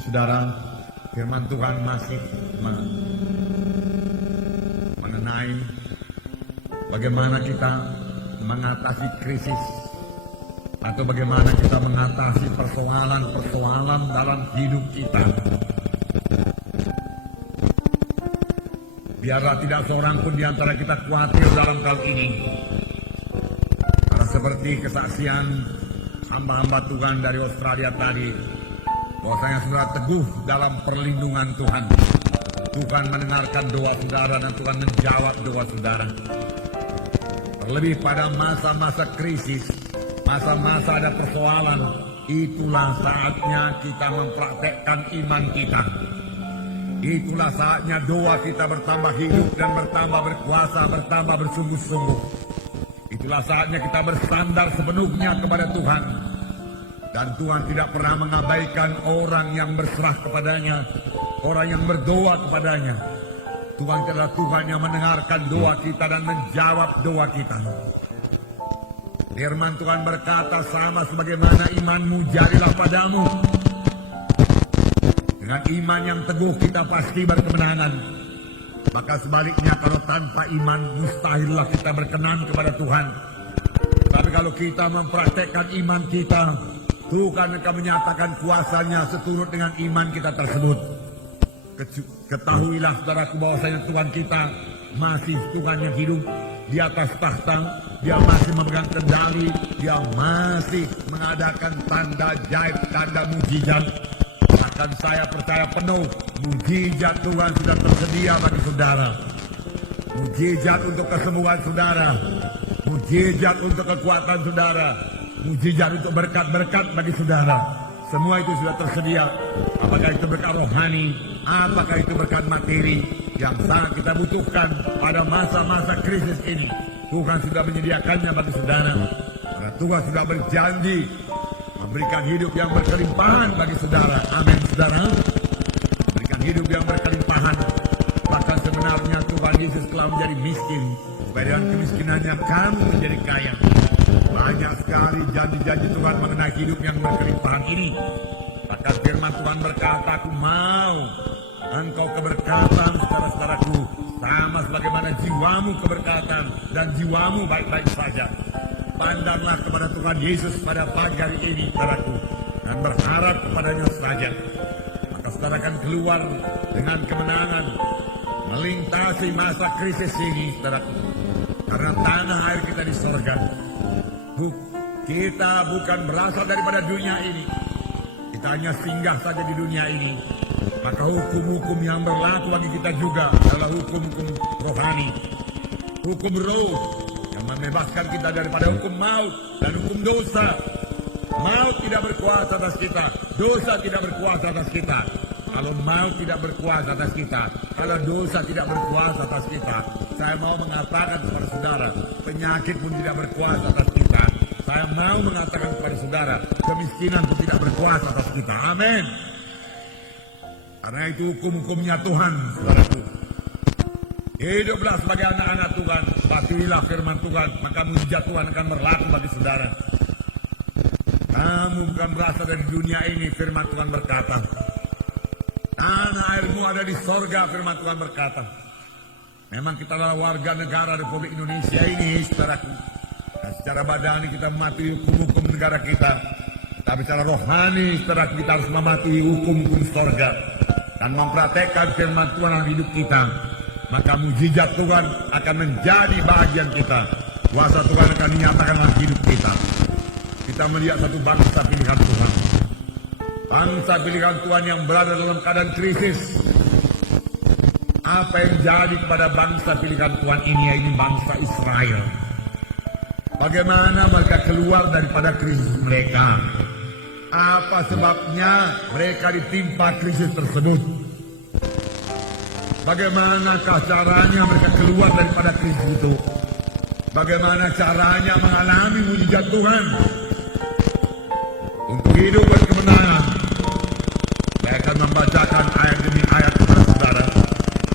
Saudara, firman Tuhan masih mengenai bagaimana kita mengatasi krisis atau bagaimana kita mengatasi persoalan-persoalan dalam hidup kita. Biarlah tidak seorang pun di antara kita khawatir dalam hal ini. Karena seperti kesaksian hamba-hamba Tuhan dari Australia tadi, bahwasanya saudara teguh dalam perlindungan Tuhan. Tuhan mendengarkan doa saudara dan Tuhan menjawab doa saudara. Terlebih pada masa-masa krisis, masa-masa ada persoalan, itulah saatnya kita mempraktekkan iman kita. Itulah saatnya doa kita bertambah hidup dan bertambah berkuasa, bertambah bersungguh-sungguh. Itulah saatnya kita bersandar sepenuhnya kepada Tuhan. Dan Tuhan tidak pernah mengabaikan orang yang berserah kepadanya, orang yang berdoa kepadanya. Tuhan adalah Tuhan yang mendengarkan doa kita dan menjawab doa kita. Firman Tuhan berkata, sama sebagaimana imanmu jadilah padamu. Dengan iman yang teguh kita pasti berkemenangan. Maka sebaliknya kalau tanpa iman mustahillah kita berkenan kepada Tuhan. Tapi kalau kita mempraktekkan iman kita, Tuhan akan menyatakan kuasanya seturut dengan iman kita tersebut. Ketahuilah saudaraku bahwasanya Tuhan kita masih Tuhan yang hidup di atas tahta. Dia masih memegang kendali. Dia masih mengadakan tanda ajaib, tanda mujizat. Bahkan saya percaya penuh mujizat Tuhan sudah tersedia bagi saudara. Mujizat untuk kesembuhan saudara. Mujizat untuk kekuatan saudara. Mujizat untuk berkat-berkat bagi saudara. Semua itu sudah tersedia. Apakah itu berkat rohani, apakah itu berkat materi yang sangat kita butuhkan pada masa-masa krisis ini. Tuhan sudah menyediakannya bagi saudara. Karena Tuhan sudah berjanji memberikan hidup yang berkelimpahan bagi saudara. Amin saudara. Berikan hidup yang berkelimpahan. Bahkan sebenarnya Tuhan Yesus telah menjadi miskin, supaya dengan kemiskinannya kamu menjadi kaya. Banyak sekali janji-janji Tuhan mengenai hidup yang berkelimpahan ini. Bahkan firman Tuhan berkata, aku mau engkau keberkatan saudara-saudaraku, sama sebagaimana jiwamu keberkatan dan jiwamu baik-baik saja. Pandanglah kepada Tuhan Yesus pada pagi hari ini, saudaraku, dan berharap kepadanya saja. Maka saudara akan keluar dengan kemenangan, melintasi masa krisis ini, saudaraku. Karena tanah air kita di sorga. Kita bukan berasal daripada dunia ini. Kita hanya singgah saja di dunia ini. Maka hukum-hukum yang berlaku bagi kita juga adalah hukum-hukum rohani. Hukum roh yang membebaskan kita daripada hukum maut dan hukum dosa. Maut tidak berkuasa atas kita. Dosa tidak berkuasa atas kita. Kalau maut tidak berkuasa atas kita, kalau dosa tidak berkuasa atas kita, saya mau mengatakan kepada saudara, penyakit pun tidak berkuasa atas kita. Saya mau mengatakan kepada saudara, kemiskinan pun tidak berkuasa atas kita. Amin. Karena itu hukum-hukumnya Tuhan, saudaraku. Hiduplah sebagai anak-anak Tuhan, patuhilah firman Tuhan, maka mujizat Tuhan akan berlaku bagi saudara. Kamu bukan berasal dari dunia ini, firman Tuhan berkata. Tanah airmu ada di sorga, firman Tuhan berkata. Memang kita adalah warga negara Republik Indonesia ini, saudaraku. Dan secara badani kita mematuhi hukum-hukum negara kita. Tapi secara rohani, saudaraku, kita harus mematuhi hukum-hukum sorga. Dan mempraktekkan firman Tuhan dalam hidup kita. Maka mujizat Tuhan akan menjadi bagian kita. Kuasa Tuhan akan dinyatakan dalam hidup kita. Kita melihat satu bangsa pilihan Tuhan. Bangsa pilihan Tuhan yang berada dalam keadaan krisis. Apa yang jadi kepada bangsa pilihan Tuhan ini, yaitu bangsa Israel. Bagaimana mereka keluar daripada krisis mereka? Apa sebabnya mereka ditimpa krisis tersebut? Bagaimanakah caranya mereka keluar daripada krisis itu? Bagaimana caranya mengalami mujizat Tuhan? Untuk hidup berkemenangan, saya akan membacakan ayat demi ayat kepada saudara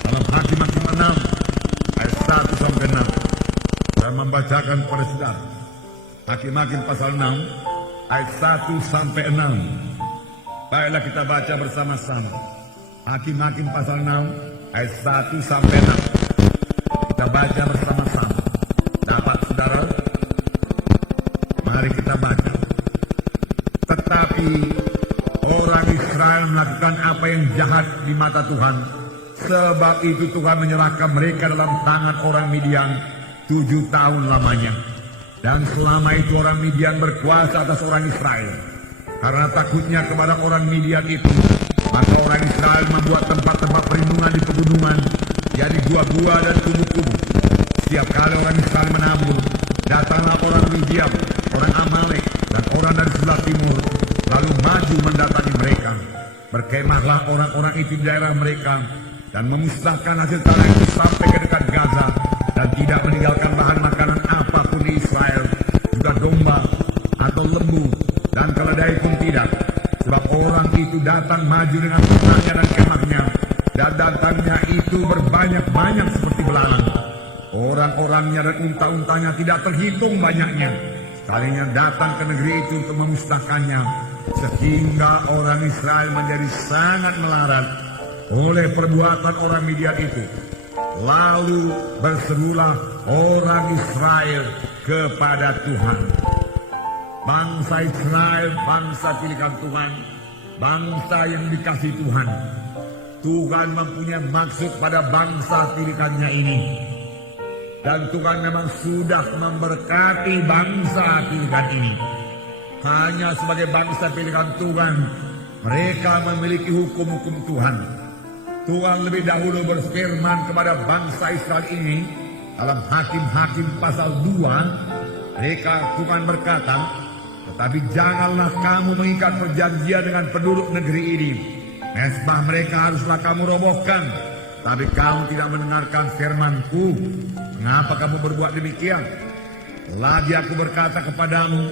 dalam Hakim-Hakim 6 ayat 1 sampai 6. Saya membacakan kepada saudara. Hakim-Hakim pasal 6 ayat 1 sampai 6. Baiklah kita baca bersama-sama. Hakim-Hakim pasal 6 ayat 1 sampai 6. Kita baca bersama-sama. Dapat saudara? Mari kita baca. Tetapi orang Israel melakukan apa yang jahat di mata Tuhan. Sebab itu Tuhan menyerahkan mereka dalam tangan orang Midian 7 tahun lamanya. Dan selama itu orang Midian berkuasa atas orang Israel. Karena takutnya kepada orang Midian itu, maka orang Israel membuat tempat-tempat perlindungan di pegunungan, jadi gua-gua dan kubu-kubu. Setiap kali orang Israel menabur, datanglah orang Midian, orang Amalek, dan orang dari sebelah timur, lalu maju mendatangi mereka. Berkemahlah orang-orang itu di daerah mereka, dan memusnahkan hasil tanah itu sampai ke dekat Gaza, dan tidak meninggalkan bahan makanan apapun di Israel, juga domba atau lembu dan keledai pun tidak. Sebab orang itu datang maju dengan ternaknya dan kemahnya, dan datangnya itu berbanyak-banyak seperti belalang. Orang-orangnya dan unta-untanya tidak terhitung banyaknya. Sekalinya datang ke negeri itu untuk memusnahkannya, sehingga orang Israel menjadi sangat melarat oleh perbuatan orang Midian itu. Lalu berserulah orang Israel kepada Tuhan. Bangsa Israel, bangsa pilihan Tuhan, bangsa yang dikasihi Tuhan. Tuhan mempunyai maksud pada bangsa pilihannya ini. Dan Tuhan memang sudah memberkati bangsa pilihan ini. Hanya sebagai bangsa pilihan Tuhan, mereka memiliki hukum-hukum Tuhan. Tuhan lebih dahulu berfirman kepada bangsa Israel ini dalam Hakim-Hakim pasal 2. Tuhan berkata, tetapi janganlah kamu mengikat perjanjian dengan penduduk negeri ini. Mezbah mereka haruslah kamu robohkan. Tapi kamu tidak mendengarkan firman-Ku. Mengapa kamu berbuat demikian? Lagi aku berkata kepadamu,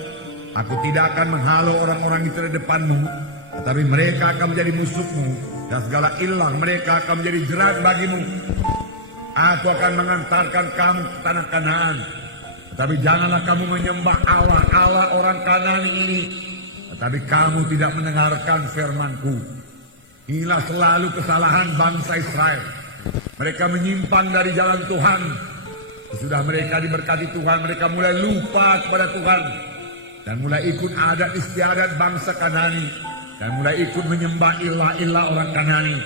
aku tidak akan menghalau orang-orang itu di depanmu, tetapi mereka akan menjadi musuhmu, dan segala ilah mereka akan menjadi jerat bagimu. Aku akan mengantarkan kamu ke tanah Kanaan. Tetapi janganlah kamu menyembah Allah orang Kanaan ini. Tetapi kamu tidak mendengarkan firman-Ku. Inilah selalu kesalahan bangsa Israel. Mereka menyimpang dari jalan Tuhan. Sesudah mereka diberkati Tuhan, mereka mulai lupa kepada Tuhan. Dan mulai ikut adat istiadat bangsa Kanani. Dan mulai ikut menyembah ilah-ilah orang Kanani.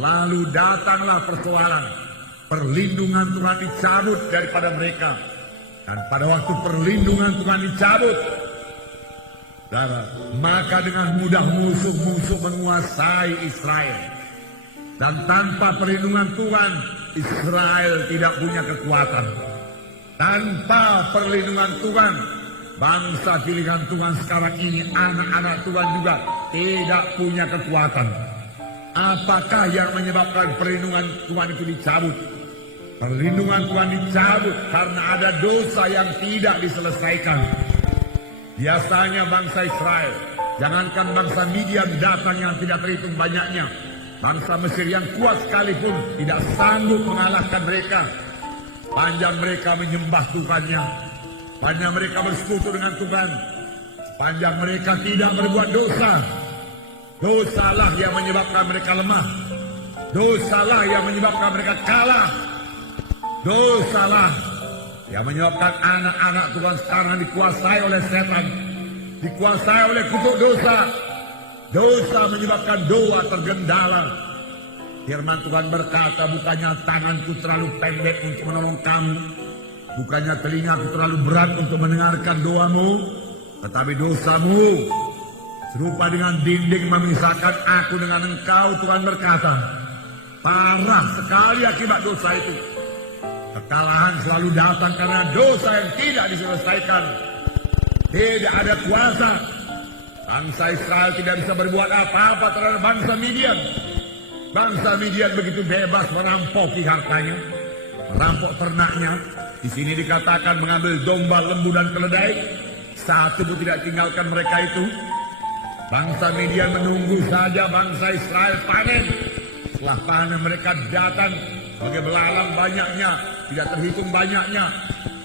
Lalu datanglah persoalan. Perlindungan Tuhan dicabut daripada mereka. Dan pada waktu perlindungan Tuhan dicabut, maka dengan mudah musuh-musuh menguasai Israel. Dan tanpa perlindungan Tuhan, Israel tidak punya kekuatan. Tanpa perlindungan Tuhan, bangsa pilihan Tuhan sekarang ini, anak-anak Tuhan juga tidak punya kekuatan. Apakah yang menyebabkan perlindungan Tuhan itu dicabut? Perlindungan Tuhan dicabut karena ada dosa yang tidak diselesaikan. Biasanya bangsa Israel, jangankan bangsa Midian datang yang tidak terhitung banyaknya, bangsa Mesir yang kuat sekalipun tidak sanggup mengalahkan mereka. Panjang mereka menyembah Tuhannya, panjang mereka bersekutu dengan Tuhan, panjang mereka tidak berbuat dosa. Dosalah yang menyebabkan mereka lemah. Dosalah yang menyebabkan mereka kalah. Dosalah yang menyebabkan anak-anak Tuhan sekarang dikuasai oleh setan, dikuasai oleh kutuk dosa. Dosa menyebabkan doa tergendala. Firman Tuhan berkata, bukannya tanganku terlalu pendek untuk menolong kamu, bukannya telingaku terlalu berat untuk mendengarkan doamu, tetapi dosamu serupa dengan dinding memisahkan aku dengan engkau. Tuhan berkata, parah sekali akibat dosa itu. Kekalahan selalu datang karena dosa yang tidak diselesaikan. Tidak ada kuasa. Bangsa Israel tidak bisa berbuat apa-apa terhadap bangsa Midian. Bangsa Midian begitu bebas merampoki hartanya, merampok ternaknya. Di sini dikatakan mengambil domba, lembu dan keledai. Satu pun tidak tinggalkan mereka itu. Bangsa Midian menunggu saja bangsa Israel panen. Setelah panen mereka datang sebagai belalang banyaknya, tidak terhitung banyaknya.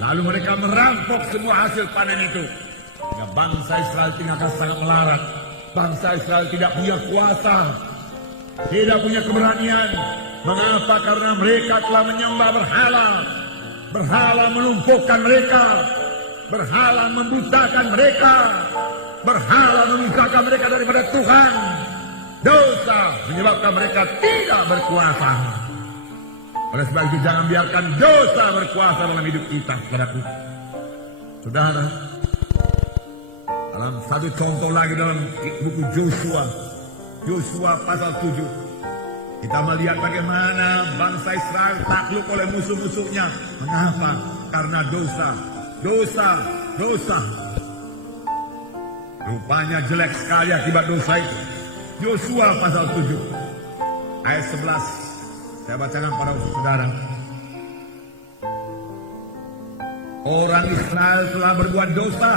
Lalu mereka merampok semua hasil panen itu. Ya, bangsa Israel tinggalkan sangat melarat. Bangsa Israel tidak punya kuasa, tidak punya keberanian. Mengapa? Karena mereka telah menyembah berhala. Berhala melumpuhkan mereka. Berhala membutakan mereka. Berhala memisahkan mereka daripada Tuhan. Dosa menyebabkan mereka tidak berkuasa. Oleh sebab itu jangan biarkan dosa berkuasa dalam hidup kita, saudaraku. Saudara, dalam satu contoh lagi dalam buku Yosua pasal 7, kita melihat bagaimana bangsa Israel takluk oleh musuh-musuhnya. Mengapa? Karena dosa. Rupanya jelek sekali akibat dosa itu. Yosua pasal 7 ayat 11. Saya bacakan pada saudara. Orang Israel telah berbuat dosa.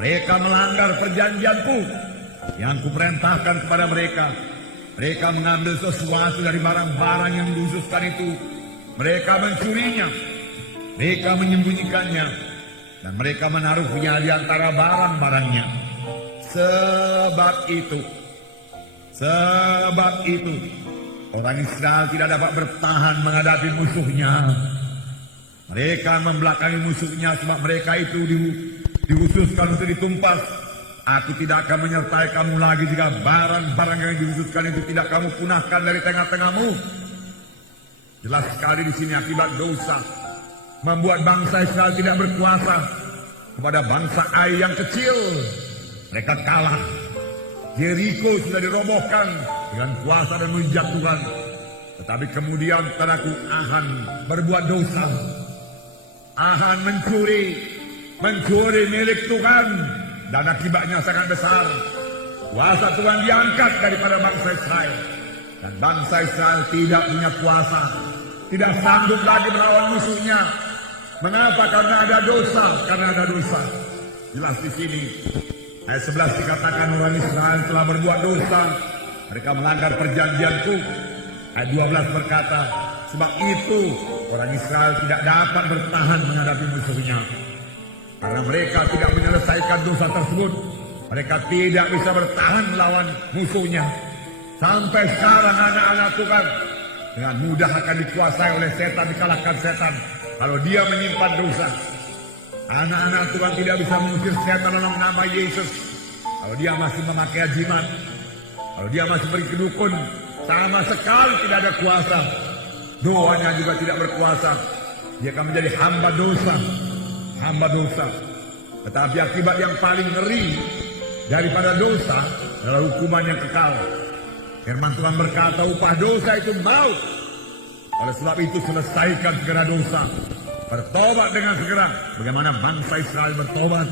Mereka melanggar perjanjianku yang kuperintahkan kepada mereka. Mereka mengambil sesuatu dari barang-barang yang dikhususkan itu. Mereka mencurinya. Mereka menyembunyikannya. Dan mereka menaruhnya di antara barang-barangnya. Sebab itu, orang Israel tidak dapat bertahan menghadapi musuhnya. Mereka membelakangi musuhnya sebab mereka itu dikhususkan untuk ditumpas. Aku tidak akan menyertai kamu lagi jika barang-barang yang dikhususkan itu tidak kamu punahkan dari tengah-tengahmu. Jelas sekali di sini akibat dosa membuat bangsa Israel tidak berkuasa kepada bangsa Ai yang kecil. Mereka kalah. Jericho sudah dirobohkan dengan kuasa dan mujizat Tuhan. Tetapi kemudian saudaraku, Ahan berbuat dosa. Ahan mencuri milik Tuhan. Dan akibatnya sangat besar. Kuasa Tuhan diangkat daripada bangsa Israel. Dan bangsa Israel tidak punya kuasa. Tidak sanggup lagi melawan musuhnya. Mengapa? Karena ada dosa. Jelas di sini. Ayat 11 dikatakan orang Israel telah berbuat dosa. Mereka melanggar perjanjianku. Ayat 12 berkata, sebab itu orang Israel tidak dapat bertahan menghadapi musuhnya. Karena mereka tidak menyelesaikan dosa tersebut. Mereka tidak bisa bertahan melawan musuhnya. Sampai sekarang anak-anak Tuhan dengan mudah akan dikuasai oleh setan, dikalahkan setan. Kalau dia menyimpan dosa. Anak-anak Tuhan tidak bisa mengusir setan dalam nama Yesus. Kalau dia masih memakai jimat, kalau dia masih beri kedukun, sama sekali tidak ada kuasa. Doanya juga tidak berkuasa. Dia akan menjadi hamba dosa. Tetapi akibat yang paling ngeri daripada dosa adalah hukuman yang kekal. Firman Tuhan berkata, upah dosa itu maut. Oleh sebab itu selesaikan segera dosa. Bertobat dengan segera. Bagaimana bangsa Israel bertobat.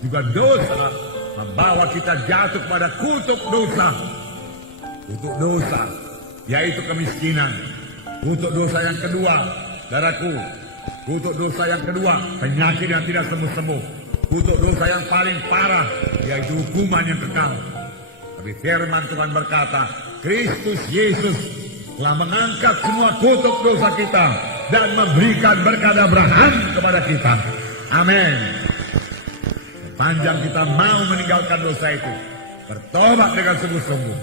Juga dosa membawa kita jatuh pada kutuk dosa. Kutuk dosa, yaitu kemiskinan. Kutuk dosa yang kedua, saudaraku. Kutuk dosa yang kedua, penyakit yang tidak sembuh-sembuh. Kutuk dosa yang paling parah, yaitu hukuman yang kekal. Tapi firman Tuhan berkata, Kristus Yesus telah mengangkat semua kutuk dosa kita dan memberikan berkat Abraham kepada kita. Amin. Sepanjang kita mau meninggalkan dosa itu, bertobat dengan sungguh-sungguh.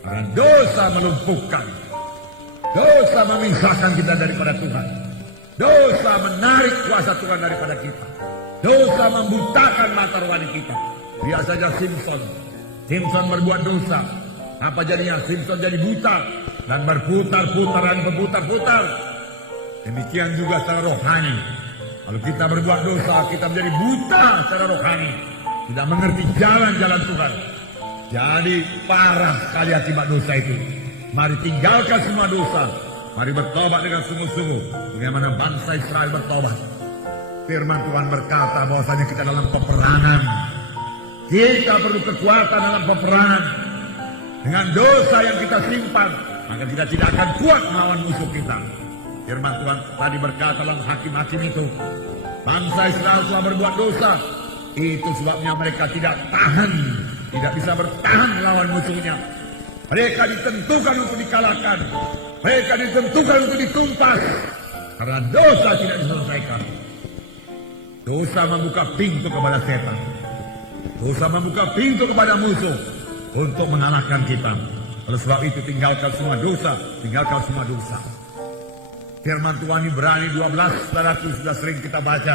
Karena dosa melumpuhkan, dosa memisahkan kita daripada Tuhan, dosa menarik kuasa Tuhan daripada kita, dosa membutakan mata rohani kita. Lihat saja Simpson berbuat dosa. Apa jadinya? Simpson jadi buta dan berputar-putar. Demikian juga secara rohani. Kalau kita berbuat dosa, kita menjadi buta secara rohani, tidak mengerti jalan-jalan Tuhan. Jadi parah sekali akibat dosa itu. Mari tinggalkan semua dosa. Mari bertobat dengan sungguh-sungguh. Bagaimana bangsa Israel bertobat. Firman Tuhan berkata bahwasanya kita dalam peperangan. Kita perlu kekuatan dalam peperangan. Dengan dosa yang kita simpan, maka kita tidak akan kuat melawan musuh kita. Firman Tuhan tadi berkata dalam Hakim-Hakim itu, bangsa Israel telah berbuat dosa. Itu sebabnya mereka tidak tahan, tidak bisa bertahan melawan musuhnya. Mereka ditentukan untuk dikalahkan. Mereka ditentukan untuk ditumpas. Karena dosa tidak diselesaikan. Dosa membuka pintu kepada setan. Dosa membuka pintu kepada musuh untuk mengalahkan kita. Oleh sebab itu tinggalkan semua dosa. Tinggalkan semua dosa. Firman Tuhan Ibrani 12, saudaraku, sudah sering kita baca.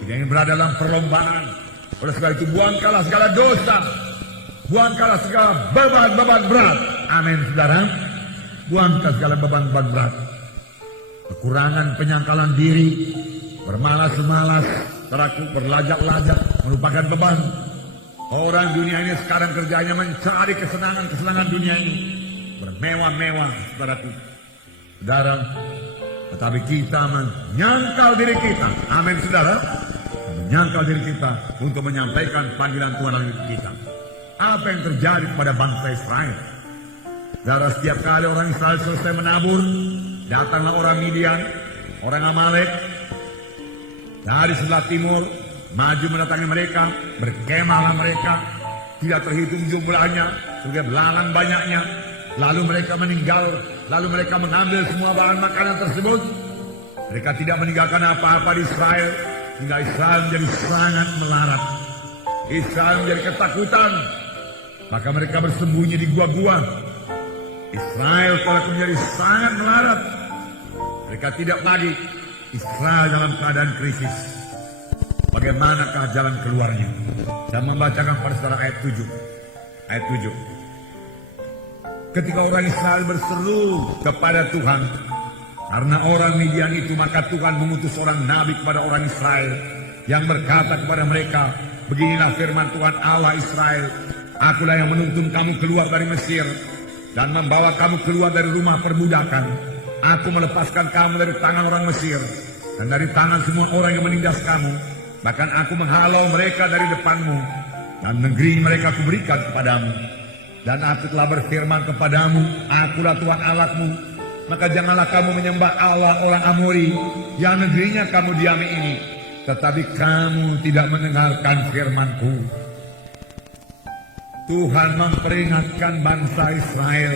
Kita ingin berada dalam perlombaan. Oleh sebab itu buangkanlah segala dosa. Buangkanlah segala beban-beban berat. Amin, saudara. Buangkan segala beban-beban berat. Kekurangan penyangkalan diri, bermalas-malas, saudaraku, berlajak-lajak, merupakan beban. Orang dunia ini sekarang kerjanya mencari kesenangan dunia ini. Bermewah-mewah, saudaraku. Saudara, tetapi kita menyangkal diri kita. Amin, saudara. Menyangkal diri kita untuk menyampaikan panggilan Tuhan dalam hidup kita. Apa yang terjadi kepada bangsa Israel? Saudara, setiap kali orang Israel selesai menabur, datanglah orang Midian, orang Amalek dari sebelah timur, maju mendatangi mereka, berkemahlah mereka, tidak terhitung jumlahnya, sudah belalang banyaknya. Lalu mereka meninggal, lalu mereka mengambil semua bahan makanan tersebut. Mereka tidak meninggalkan apa-apa di Israel, sehingga Israel menjadi sangat melarat. Israel menjadi ketakutan, maka mereka bersembunyi di gua-gua. Israel telah menjadi sangat melarat. Mereka tidak lagi. Israel dalam keadaan krisis. Bagaimanakah jalan keluarnya? Saya membacakan pada saudara ayat 7. Ayat 7. Ketika orang Israel berseru kepada Tuhan karena orang Midian itu, maka Tuhan mengutus orang nabi kepada orang Israel yang berkata kepada mereka, beginilah firman Tuhan Allah Israel, akulah yang menuntun kamu keluar dari Mesir dan membawa kamu keluar dari rumah perbudakan. Aku melepaskan kamu dari tangan orang Mesir dan dari tangan semua orang yang menindas kamu. Bahkan aku menghalau mereka dari depanmu dan negeri mereka kuberikan kepadamu. Dan aku telah berfirman kepadamu, akulah Tuhan Allahmu, maka janganlah kamu menyembah Allah orang Amori yang negerinya kamu diami ini. Tetapi kamu tidak mendengarkan firmanku. Tuhan memperingatkan bangsa Israel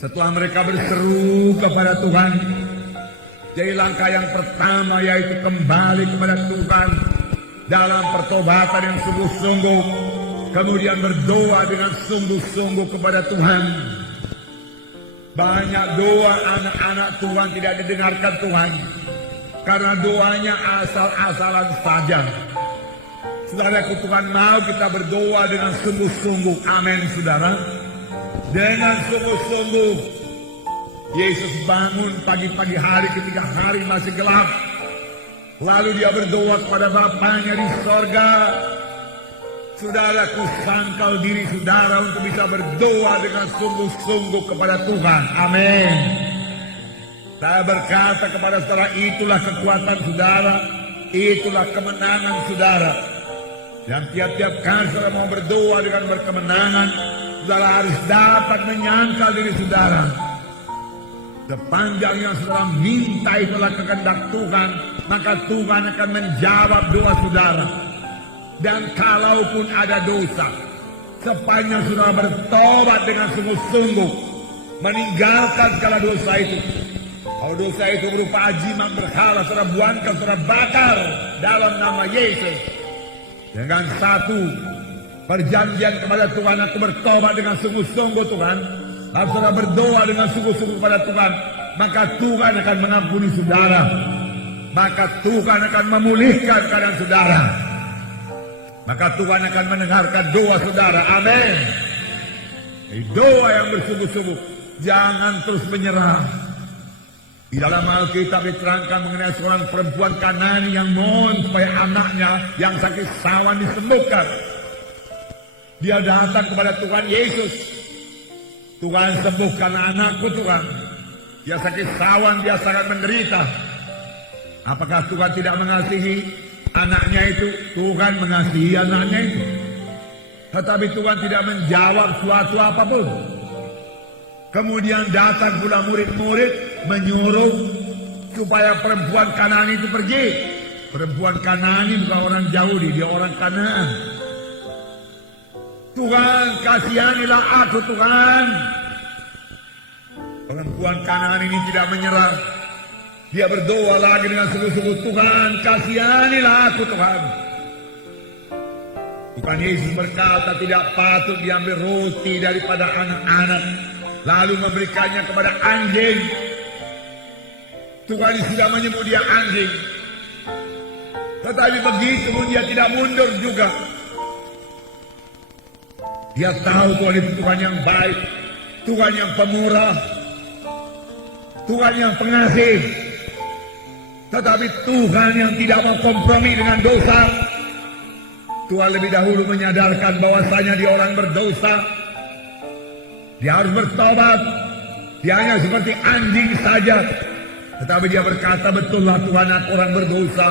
setelah mereka berseru kepada Tuhan. Jadi langkah yang pertama yaitu kembali kepada Tuhan dalam pertobatan yang sungguh-sungguh. Kemudian berdoa dengan sungguh-sungguh kepada Tuhan. Banyak doa anak-anak Tuhan tidak didengarkan Tuhan karena doanya asal-asalan saja. Saudaraku, Tuhan mau kita berdoa dengan sungguh-sungguh. Amin, saudara. Dengan sungguh-sungguh. Yesus bangun pagi-pagi hari ketika hari masih gelap. Lalu dia berdoa kepada Bapanya di sorga. Saudaraku, sangkal diri saudara untuk bisa berdoa dengan sungguh-sungguh kepada Tuhan. Amin. Saya berkata kepada saudara, itulah kekuatan saudara, itulah kemenangan saudara. Dan tiap-tiap kali saudara mau berdoa dengan berkemenangan, saudara harus dapat menyangkal diri saudara. Sepanjang yang saudara minta itulah kehendak Tuhan, maka Tuhan akan menjawab doa saudara. Dan kalaupun ada dosa, sepanjang saudara bertobat dengan sungguh-sungguh, meninggalkan segala dosa itu. Kalau dosa itu berupa ajimat berhala, saudara buangkan, saudara bakar dalam nama Yesus. Dengan satu perjanjian kepada Tuhan, aku bertobat dengan sungguh-sungguh Tuhan. Kalau saudara berdoa dengan sungguh-sungguh kepada Tuhan, maka Tuhan akan mengampuni saudara. Maka Tuhan akan memulihkan keadaan saudara. Maka Tuhan akan mendengarkan doa saudara. Amin. Doa yang bersungguh-sungguh. Jangan terus menyerah. Di dalam Alkitab diterangkan mengenai seorang perempuan Kanani yang mohon supaya anaknya yang sakit sawan disembuhkan. Dia datang kepada Tuhan Yesus. Tuhan, sembuhkan anakku Tuhan. Dia sakit sawan, dia sangat menderita. Apakah Tuhan tidak mengasihi anaknya itu? Tuhan mengasihi anaknya itu. Tetapi Tuhan tidak menjawab suatu apapun. Kemudian datang pula murid-murid menyuruh supaya perempuan Kanani itu pergi. Perempuan Kanani bukan orang Yahudi, dia orang Kanaan. Tuhan, kasihanilah aku Tuhan. Perempuan Kanaan ini tidak menyerah. Dia berdoa lagi dengan sungguh-sungguh, Tuhan kasihanilah aku Tuhan. Tuhan Yesus berkata tidak patut diambil roti daripada anak-anak lalu memberikannya kepada anjing. Tuhan sudah menyebut dia anjing. Tetapi begitu pun dia tidak mundur juga. Dia tahu Tuhan itu Tuhan yang baik, Tuhan yang pemurah, Tuhan yang pengasih. Tetapi Tuhan yang tidak mau kompromi dengan dosa. Tuhan lebih dahulu menyadarkan bahwasanya dia orang berdosa. Dia harus bertobat. Dia hanya seperti anjing saja. Tetapi dia berkata, betullah Tuhan, aku orang berdosa.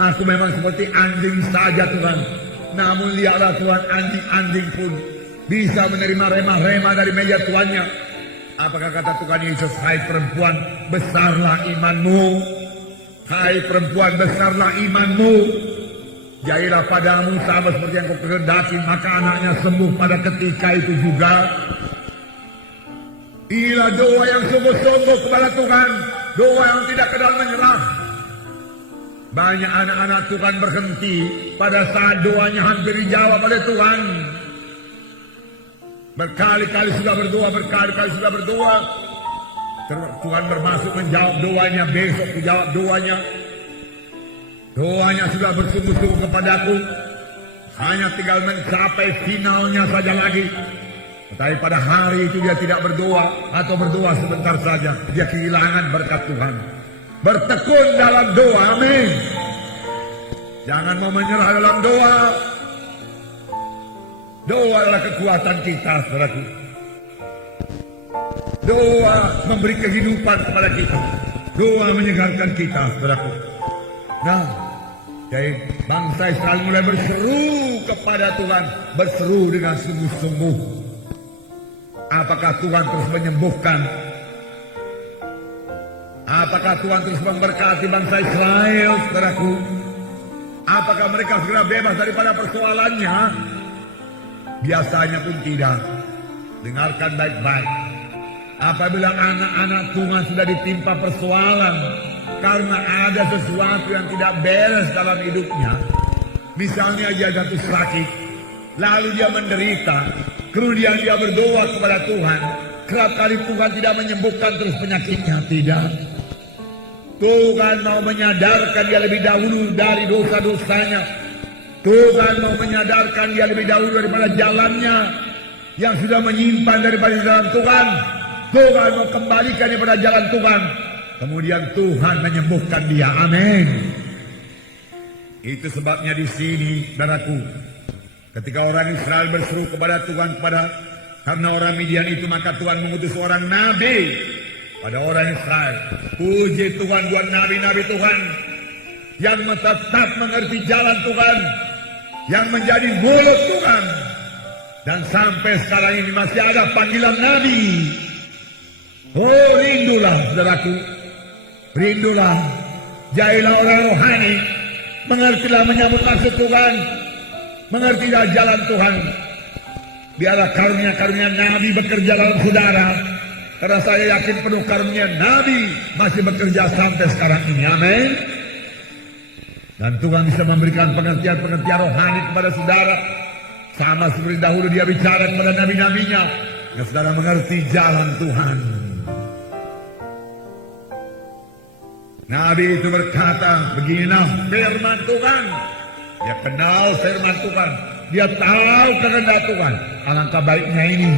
Aku memang seperti anjing saja Tuhan. Namun lihatlah Tuhan, anjing-anjing pun bisa menerima remah-remah dari meja tuannya. Apakah kata Tuhan Yesus, hai perempuan, besarlah imanmu. Hai perempuan, besarlah imanmu. Jadilah padamu sama seperti yang kau kehendaki, maka anaknya sembuh pada ketika itu juga. Inilah doa yang sungguh-sungguh kepada Tuhan, doa yang tidak kenal menyerah. Banyak anak-anak Tuhan berhenti pada saat doanya hampir dijawab oleh Tuhan. Berkali-kali sudah berdoa, berkali-kali sudah berdoa. Tuhan bermaksud menjawab doanya, besok dijawab doanya. Doanya sudah bersungguh-sungguh kepadaku. Hanya tinggal mencapai finalnya saja lagi. Tetapi pada hari itu dia tidak berdoa atau berdoa sebentar saja. Dia kehilangan berkat Tuhan. Bertekun dalam doa, amin. Jangan mau menyerah dalam doa. Doa adalah kekuatan kita, saudaraku. Doa memberi kehidupan kepada kita. Doa menyegarkan kita, saudaraku. Nah, jadi bangsa Israel mulai berseru kepada Tuhan, berseru dengan sungguh-sungguh. Apakah Tuhan terus menyembuhkan? Apakah Tuhan terus memberkati bangsa Israel, saudaraku? Apakah mereka segera bebas daripada persoalannya? Biasanya pun tidak. Dengarkan baik-baik. Apabila anak-anak Tuhan sudah ditimpa persoalan karena ada sesuatu yang tidak beres dalam hidupnya, misalnya dia jatuh sakit, lalu dia menderita, kemudian dia berdoa kepada Tuhan, kerap kali Tuhan tidak menyembuhkan terus penyakitnya, tidak. Tuhan mau menyadarkan dia lebih dahulu dari dosa-dosanya. Tuhan mau menyadarkan dia lebih dahulu daripada jalannya yang sudah menyimpan daripada jalan Tuhan. Tuhan mau kembalikan dia pada jalan Tuhan. Kemudian Tuhan menyembuhkan dia. Amin. Itu sebabnya di sini, saudaraku, ketika orang Israel berseru kepada Tuhan karena orang Midian itu, maka Tuhan mengutus seorang nabi pada orang Israel. Puji Tuhan buat nabi-nabi Tuhan yang tetap mengerti jalan Tuhan, yang menjadi mulut Tuhan. Dan sampai sekarang ini masih ada panggilan nabi. Oh, rindulah saudaraku, rindulah, jadilah orang rohani, mengertilah menyambut maksud Tuhan, mengertilah jalan Tuhan. Biarlah karunia-karunia nabi bekerja dalam saudara, karena saya yakin penuh karunia nabi masih bekerja sampai sekarang ini. Amin. Dan Tuhan bisa memberikan pengertian-pengertian rohani kepada saudara, sama seperti dahulu dia bicara kepada nabi-nabinya, yang saudara mengerti jalan Tuhan. Nabi itu berkata, beginilah firman Tuhan. Dia kenal firman Tuhan. Dia tahu kehendak Tuhan. Alangkah baiknya ini.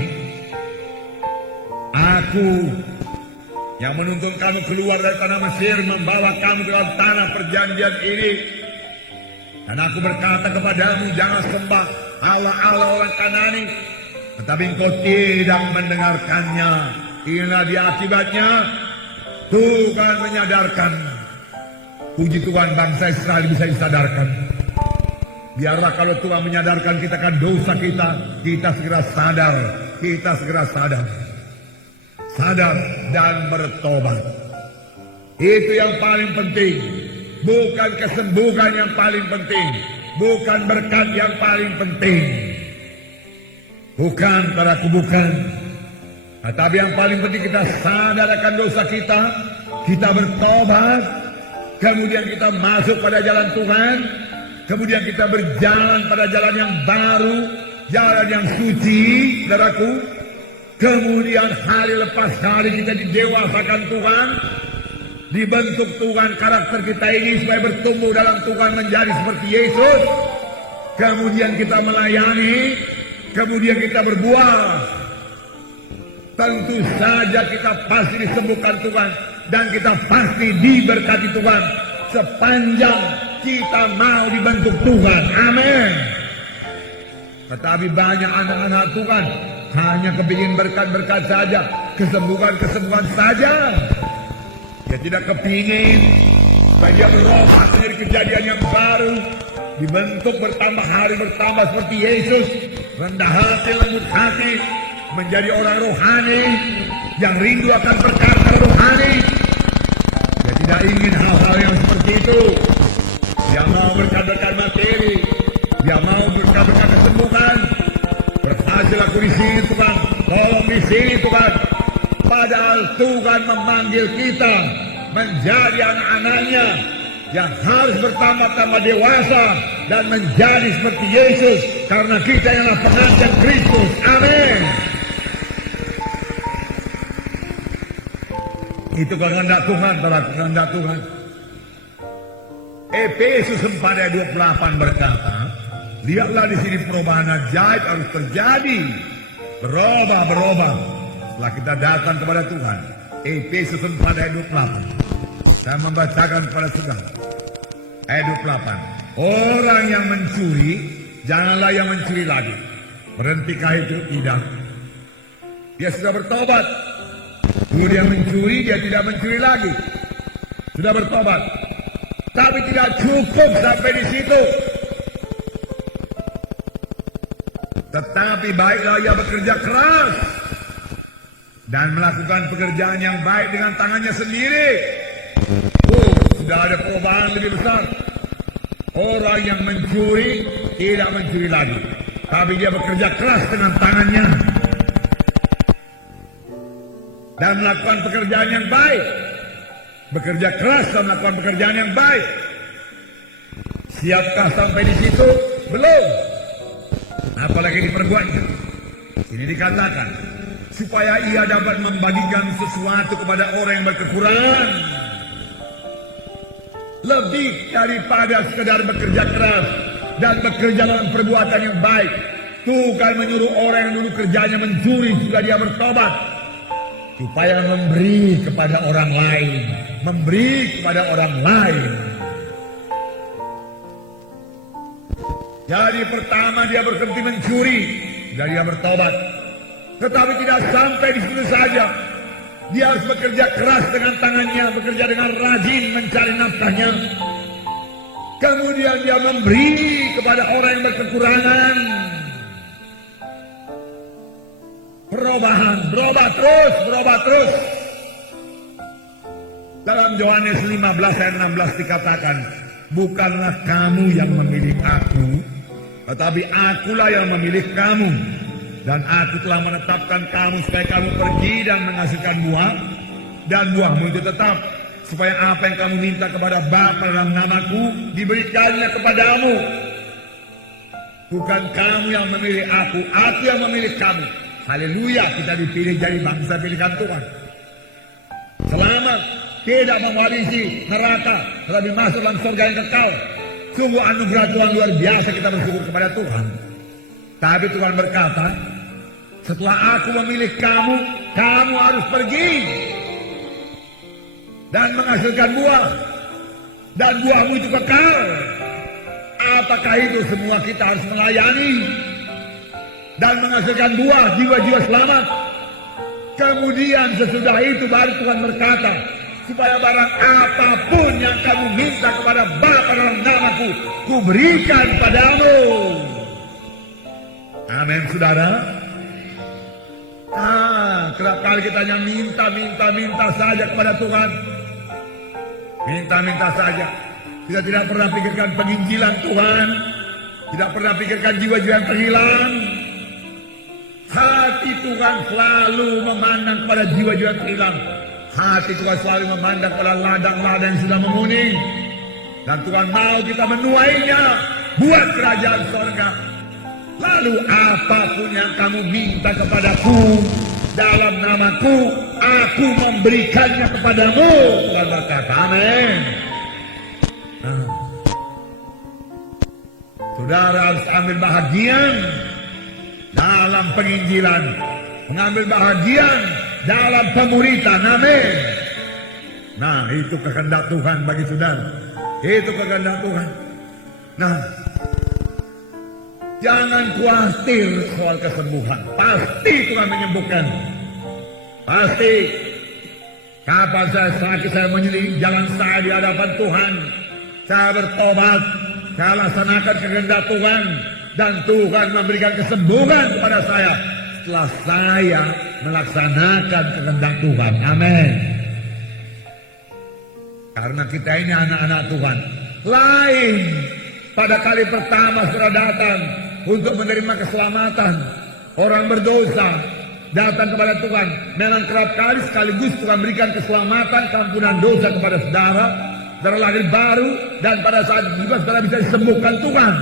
Aku yang menuntun kamu keluar dari tanah Mesir, membawa kamu ke dalam tanah perjanjian ini. Dan aku berkata kepadamu, jangan sembah Allah-Allah orang Kanani. Tetapi engkau tidak mendengarkannya. Inilah dia akibatnya. Tuhan menyadarkan. Puji Tuhan, bangsa Israel bisa disadarkan. Biarlah kalau Tuhan menyadarkan kita kan dosa kita segera sadar. Kita segera sadar. Sadar dan bertobat. Itu yang paling penting. Bukan kesembuhan yang paling penting. Bukan berkat yang paling penting. Bukan, padaku bukan. Tapi yang paling penting kita sadar akan dosa kita, kita bertobat, kemudian kita masuk pada jalan Tuhan, kemudian kita berjalan pada jalan yang baru, jalan yang suci, saudaraku. Kemudian hari lepas hari kita didewasakan Tuhan, dibentuk Tuhan karakter kita ini supaya bertumbuh dalam Tuhan menjadi seperti Yesus. Kemudian kita melayani, kemudian kita berbuah. Tentu saja kita pasti disembuhkan Tuhan dan kita pasti diberkati Tuhan sepanjang kita mau dibentuk Tuhan. Amin. Tetapi banyak anak-anak Tuhan hanya kepingin berkat-berkat saja, kesembuhan-kesembuhan saja. Dia tidak kepingin supaya dia berubah dari kejadian yang baru, dibentuk bertambah hari bertambah seperti Yesus, rendah hati, lembut hati, menjadi orang rohani yang rindu akan perkara rohani. Dia tidak ingin hal-hal yang seperti itu. Dia mau berkat-berkat materi, dia mau berkat-berkat kesembuhan. Berhasil aku di sini Tuhan, tolong di sini Tuhan. Padahal Tuhan memanggil kita menjadi anak-anaknya yang harus bertambah-tambah dewasa dan menjadi seperti Yesus, karena kita ialah pengantin Kristus. Amin. Itu kehendak Tuhan, kehendak Tuhan. Efesus 4 ayat 28 berkata, lihatlah di sini perubahan ajaib harus terjadi, berubah. Setelah kita datang kepada Tuhan. Efesus 4 ayat 28. Saya membacakan kepada saudara. Ayat 28. Orang yang mencuri, janganlah yang mencuri lagi. Berhentikah itu? Tidak. Dia sudah bertobat. Kemudian mencuri, dia tidak mencuri lagi. Sudah bertobat. Tapi tidak cukup sampai di situ. Tetapi baiklah ia bekerja keras dan melakukan pekerjaan yang baik dengan tangannya sendiri. Sudah ada perubahan lebih besar. Orang yang mencuri tidak mencuri lagi, tapi dia bekerja keras dengan tangannya dan melakukan pekerjaan yang baik. Bekerja keras dan melakukan pekerjaan yang baik. Siapkah sampai di situ? Belum. Apalagi diperbuatnya. Ini dikatakan supaya ia dapat membagikan sesuatu kepada orang yang berkekurangan. Lebih daripada sekedar bekerja keras dan bekerja dalam perbuatan yang baik. Tuhan menyuruh orang yang dulu kerjanya mencuri juga dia bertobat, supaya memberi kepada orang lain. Memberi kepada orang lain. Jadi pertama dia berhenti mencuri dan dia bertobat. Tetapi tidak sampai di situ saja. Dia harus bekerja keras dengan tangannya, bekerja dengan rajin mencari nafkahnya. Kemudian dia memberi kepada orang yang berkekurangan. Perubahan, berubah terus. Dalam Yohanes 15 ayat 16 dikatakan, bukanlah kamu yang memilih aku, tetapi akulah yang memilih kamu. Dan aku telah menetapkan kamu supaya kamu pergi dan menghasilkan buah, dan buahmu itu tetap, supaya apa yang kamu minta kepada Bapa dalam namaku diberikannya kepadamu. Bukan kamu yang memilih aku yang memilih kamu. Haleluya, kita dipilih jadi bangsa pilihan Tuhan. Selamat, tidak mewarisi neraka, tetapi masuk dalam surga yang kekal. Sungguh anugerah Tuhan luar biasa, kita bersyukur kepada Tuhan. Tapi Tuhan berkata, setelah aku memilih kamu, kamu harus pergi dan menghasilkan buah, dan buahmu itu kekal. Apakah itu? Semua kita harus melayani dan menghasilkan buah, jiwa-jiwa selamat. Kemudian sesudah itu baru Tuhan berkata, supaya barang apapun yang kamu minta kepada Bapa dalam namaku, kuberikan padamu. Amin, saudara. Kerap kali kita hanya minta saja kepada Tuhan. Minta saja. Kita tidak pernah pikirkan penginjilan Tuhan. Tidak pernah pikirkan jiwa-jiwa yang terhilang. Hati Tuhan selalu memandang kepada jiwa-jiwa yang terhilang. Hati Tuhan selalu memandang pada ladang-ladang yang sudah menguning. Dan Tuhan mau kita menuainya buat kerajaan surga. Lalu apapun yang kamu minta kepadaku dalam namaku, aku memberikannya kepadamu. Tuhan berkata, amin. Saudara harus ambil bahagian dalam penginjilan, mengambil bahagian dalam pemuritan, amin. Nah, itu kehendak Tuhan bagi saudara. Itu kehendak Tuhan. Nah, jangan khawatir soal kesembuhan. Pasti Tuhan menyembuhkan. Pasti. Kapan saya sakit, saya menyelidiki jalan saya di hadapan Tuhan. Saya bertobat. Saya laksanakan kehendak Tuhan. Dan Tuhan memberikan kesembuhan kepada saya. Setelah saya melaksanakan kehendak Tuhan. Amin. Karena kita ini anak-anak Tuhan. Lain pada kali pertama sudah datang untuk menerima keselamatan. Orang berdosa datang kepada Tuhan. Memang kerap kali sekaligus Tuhan berikan keselamatan, keampunan dosa kepada saudara. Saudara lahir baru. Dan pada saat juga saudara bisa disembuhkan Tuhan.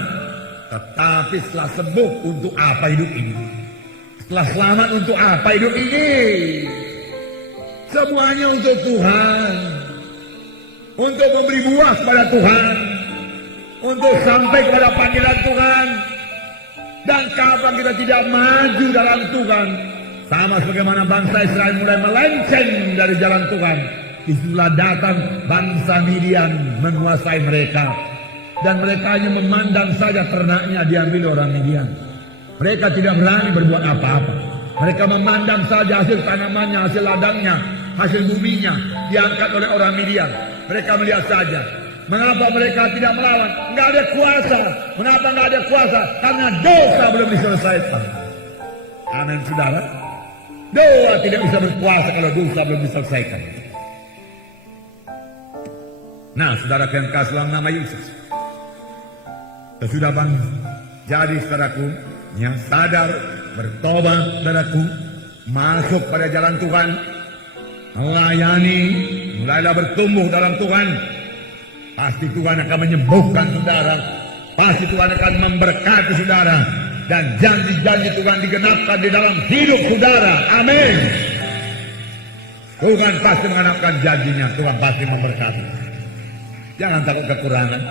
Tetapi setelah sembuh, untuk apa hidup ini? Setelah selamat, untuk apa hidup ini? Semuanya untuk Tuhan. Untuk memberi buah kepada Tuhan. Untuk sampai kepada panggilan Tuhan. Dan kapan kita tidak maju dalam Tuhan, sama sebagaimana bangsa Israel mulai melenceng dari jalan Tuhan, disitulah datang bangsa Midian menguasai mereka. Dan mereka hanya memandang saja ternaknya diambil orang Midian. Mereka tidak berani berbuat apa-apa. Mereka memandang saja hasil tanamannya, hasil ladangnya, hasil buminya diangkat oleh orang Midian. Mereka melihat saja. Mengapa mereka tidak melawan? Enggak ada kuasa. Mengapa enggak ada kuasa? Karena dosa belum diselesaikan. Amin, saudara. Doa tidak bisa berkuasa kalau dosa belum diselesaikan. Nah, saudara yang kasih dalam nama Yesus, sesudah bang jadi saudaraku yang sadar, bertobat saudaraku, masuk pada jalan Tuhan, melayani, mulailah bertumbuh dalam Tuhan. Pasti Tuhan akan menyembuhkan saudara. Pasti Tuhan akan memberkati saudara. Dan janji-janji Tuhan digenapkan di dalam hidup saudara. Amin. Tuhan pasti mengenapkan janjinya. Tuhan pasti memberkati. Jangan takut kekurangan.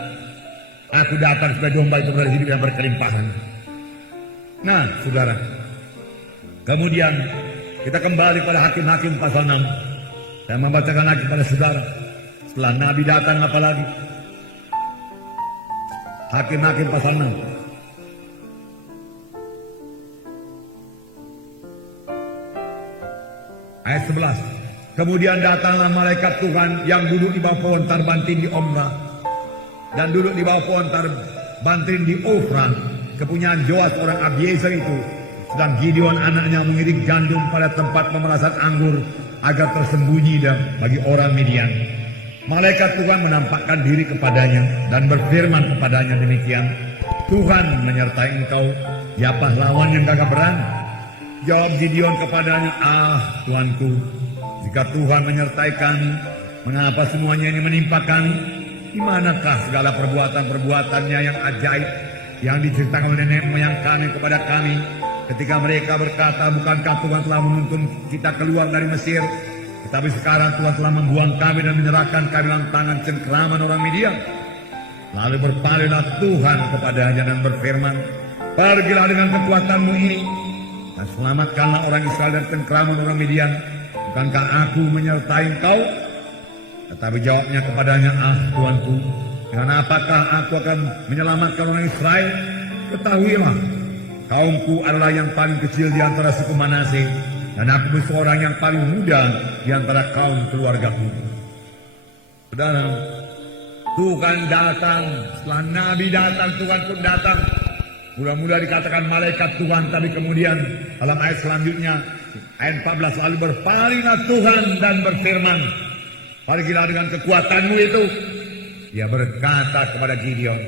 Aku datang sebagai domba itu berada hidup yang berkelimpahan. Nah, saudara. Kemudian kita kembali pada Hakim-Hakim pasal 6. Saya membacakan lagi pada saudara. Setelah Nabi datang apalagi? Hakim-Hakim pasal 6. Ayat 11. Kemudian datanglah malaikat Tuhan yang duduk di bawah pohon tarbantin di Omra dan duduk di bawah pohon tarbantin di Ofra, kepunyaan Joas orang Abiezer itu. Sedang Gideon anaknya mengirik gandum pada tempat pemerasan anggur agar tersembunyi bagi orang Midian. Malaikat Tuhan menampakkan diri kepadanya dan berfirman kepadanya demikian, Tuhan menyertai engkau, ya pahlawan yang gagah berani. Jawab Gideon kepadanya, Tuanku, jika Tuhan menyertai kami, mengapa semuanya ini menimpa kami? Di manakah segala perbuatan-perbuatannya yang ajaib yang diceritakan oleh nenek moyang kami kepada kami, ketika mereka berkata, bukankah Tuhan telah menuntun kita keluar dari Mesir? Tetapi sekarang Tuhan telah membuang kami dan menyerahkan kami dalam tangan cengkeraman orang Midian. Lalu berpalinglah Tuhan kepadanya dan berfirman, pergilah dengan kekuatanmu ini dan selamatkanlah orang Israel dari cengkeraman orang Midian. Bukankah aku menyertai engkau? Tetapi jawabnya kepadanya, Tuanku, dengan apakah aku akan menyelamatkan orang Israel? Ketahuilah, kaumku adalah yang paling kecil di antara suku Manase, dan aku seorang yang paling muda di antara kaum keluargaku. Saudara, Tuhan datang. Setelah Nabi datang, Tuhan pun datang. Mula-mula dikatakan malaikat Tuhan, tapi kemudian dalam ayat selanjutnya, ayat 14, lalu berpalinglah Tuhan dan berfirman, pergilah dengan kekuatanmu itu. Dia berkata kepada Gideon,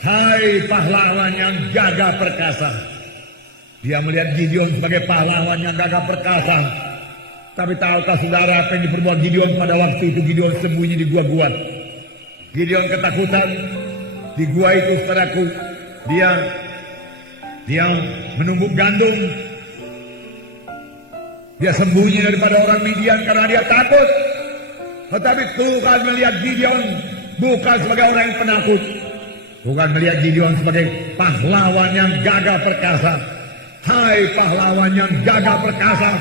hai pahlawan yang gagah perkasa. Dia melihat Gideon sebagai pahlawan yang gagah perkasa. Tapi tahukah saudara apa yang diperbuat Gideon pada waktu itu? Gideon sembunyi di gua-gua. Gideon ketakutan. Di gua itu, saudaraku, dia menumbuk gandum. Dia sembunyi daripada orang Midian karena dia takut. Tetapi Tuhan melihat Gideon bukan sebagai orang yang penakut. Tuhan melihat Gideon sebagai pahlawan yang gagah perkasa. Hai pahlawan yang gagah perkasa.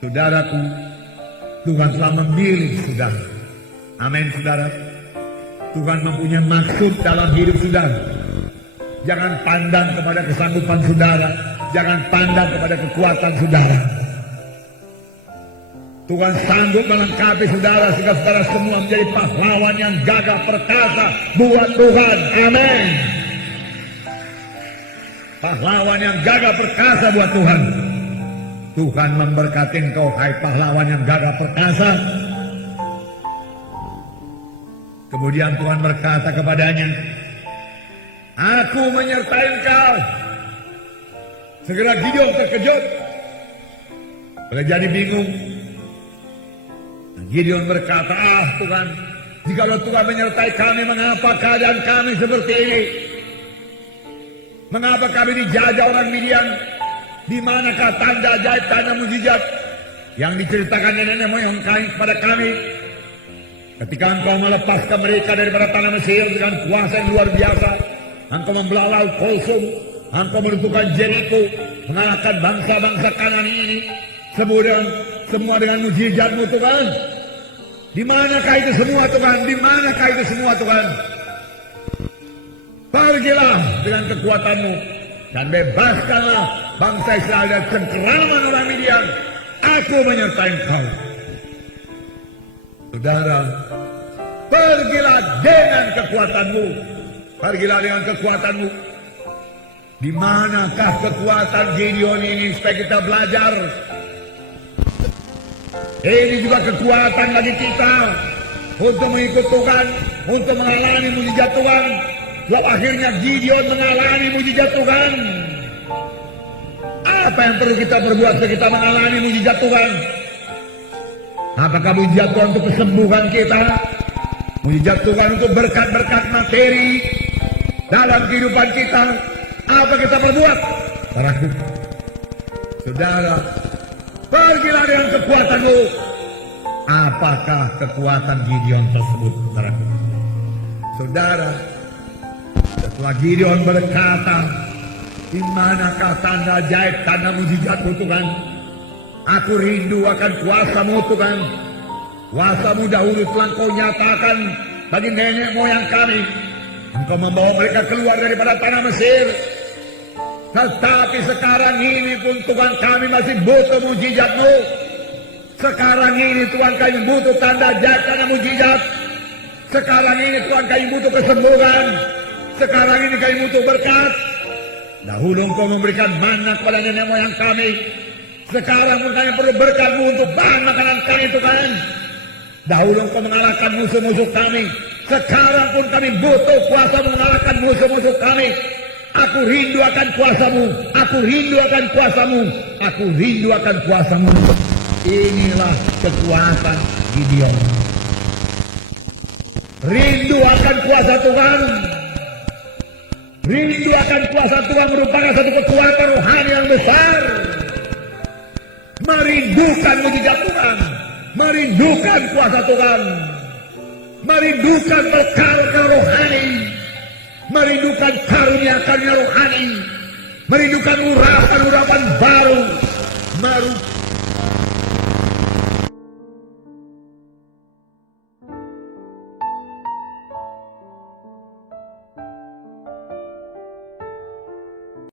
Saudaraku, Tuhan telah memilih saudara. Amin saudara. Tuhan mempunyai maksud dalam hidup saudara. Jangan pandang kepada kesanggupan saudara. Jangan pandang kepada kekuatan saudara. Tuhan sanggup melengkapi saudara sehingga saudara semua menjadi pahlawan yang gagah perkasa buat Tuhan. Amin. Pahlawan yang gagah perkasa buat Tuhan. Tuhan memberkati engkau, hai pahlawan yang gagah perkasa. Kemudian Tuhan berkata kepadanya, aku menyertai engkau. Segera Gideon terkejut. Boleh jadi bingung. Gideon berkata, Tuhan, jikalau Tuhan menyertai kami, mengapa keadaan kami seperti ini? Mengapa kami dijajah orang Midian? Di manakah tanda ajaib, tanda mujizat yang diceritakan nenek moyang kami kepada kami? Ketika engkau melepaskan mereka daripada tanah Mesir dengan kuasa yang luar biasa, engkau membelah laut Kulsum, engkau menentukan Jericho, mengalahkan bangsa-bangsa Kanani ini, semua dengan mujizatmu Tuhan. Di manakah itu semua Tuhan? Di manakah itu semua Tuhan? Pergilah dengan kekuatanmu dan bebaskanlah bangsa Israel dari cengkeraman orang Midian. Aku menyertai engkau. Saudara, pergilah dengan kekuatanmu. Pergilah dengan kekuatanmu. Di manakah kekuatan Gideon ini supaya kita belajar? Ini juga kekuatan bagi kita untuk mengikut Tuhan, untuk mengalami mujizat Tuhan. Sebab akhirnya Gideon mengalami mujizat Tuhan. Apa yang perlu kita perbuat supaya kita mengalami mujizat Tuhan? Apakah mujizat Tuhan untuk kesembuhan kita? Mujizat Tuhan untuk berkat-berkat materi dalam kehidupan kita? Apa kita perbuat? Saudara, pergilah dengan kekuatanmu. Apakah kekuatan Gideon tersebut? Saudara, setelah Gideon berkata, di manakah tanda ajaib, tanda mujizatmu Tuhan? Aku rindu akan kuasamu Tuhan. Kuasamu dahulu telah kau nyatakan bagi nenek moyang kami. Engkau membawa mereka keluar daripada tanah Mesir. Tetapi sekarang ini pun Tuhan kami masih butuh mujizatmu. Sekarang ini Tuhan kami butuh tanda ajaib, tanda mujizat. Sekarang ini Tuhan kami butuh kesembuhan. Sekarang ini kami butuh berkat. Dahulu engkau memberikan manna kepada nenek moyang kami. Sekarang pun kami perlu berkat-Mu untuk bahan makanan kami Tuhan. Dahulu engkau mengalahkan musuh-musuh kami. Sekarang pun kami butuh kuasa mengalahkan musuh-musuh kami. Aku rindu akan kuasa-Mu. Aku rindu akan kuasa-Mu. Aku rindu akan kuasa-Mu. Inilah kekuatan Gideon. Rindu akan kuasa Tuhan. Rindu akan kuasa Tuhan merupakan satu kekuatan rohani yang besar. Merindukan mujizat Tuhan. Merindukan kuasa Tuhan. Merindukan perkara rohani. Merindukan karunia-karunia rohani. Merindukan urapan-urapan baru.